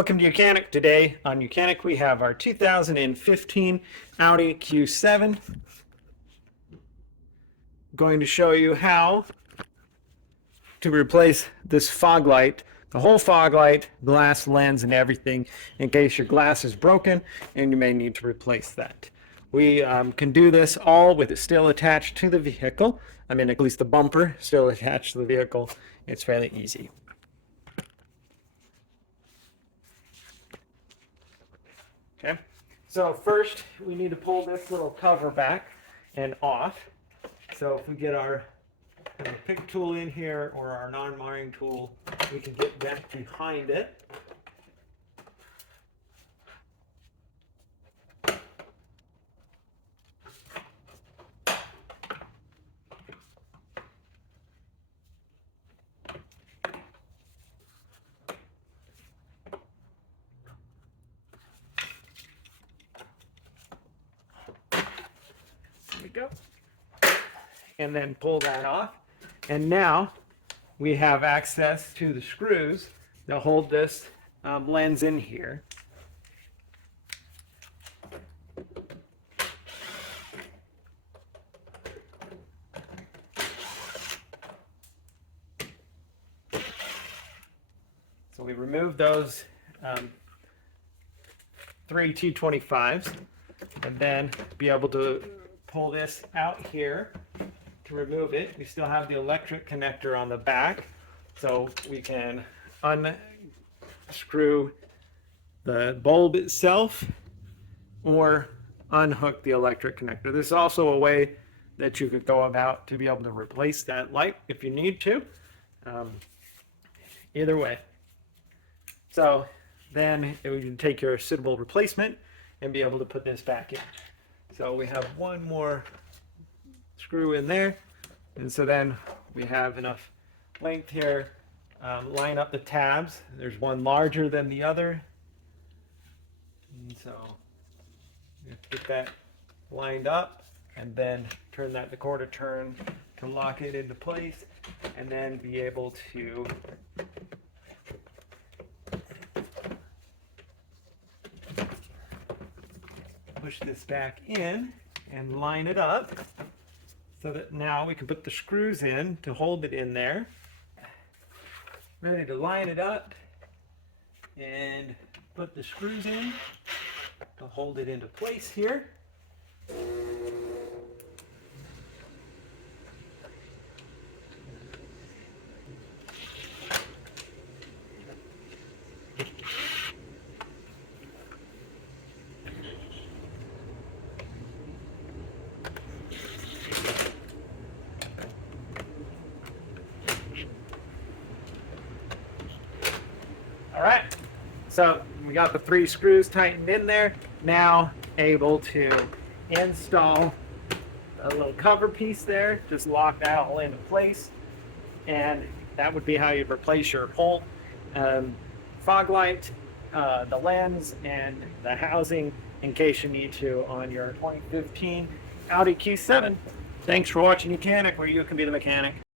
Welcome to Mechanic. Today on Mechanic we have our 2015 Audi Q7. Going to show you how to replace this fog light, the whole fog light, glass, lens, and everything, in case your glass is broken and you may need to replace that. We can do this all with it still attached to the vehicle. I mean, at least the bumper still attached to the vehicle. It's fairly easy. Okay, so first we need to pull this little cover back and off. So if we get our pick tool in here or our non-marring tool, we can get back behind it. There we go. And then pull that off. And now we have access to the screws that hold this lens in here. So we remove those three T25s and then be able to pull this out here. To remove it, we still have the electric connector on the back, so we can unscrew the bulb itself or unhook the electric connector. This is also a way that you could go about to be able to replace that light if you need to. Either way. So then we can take your suitable replacement and be able to put this back in. So we have one more screw in there, and so then we have enough length here. Line up the tabs. There's one larger than the other, and so you get that lined up and then turn that the quarter turn to lock it into place, and then be able to push this back in and line it up so that now we can put the screws in to hold it in there. Ready to line it up and put the screws in to hold it into place here. All right, so we got the three screws tightened in there. Now able to install a little cover piece there, just lock that all into place. And that would be how you replace your whole fog light, the lens, and the housing in case you need to on your 2015 Audi Q7. Thanks for watching Mechanic, where you can be the mechanic.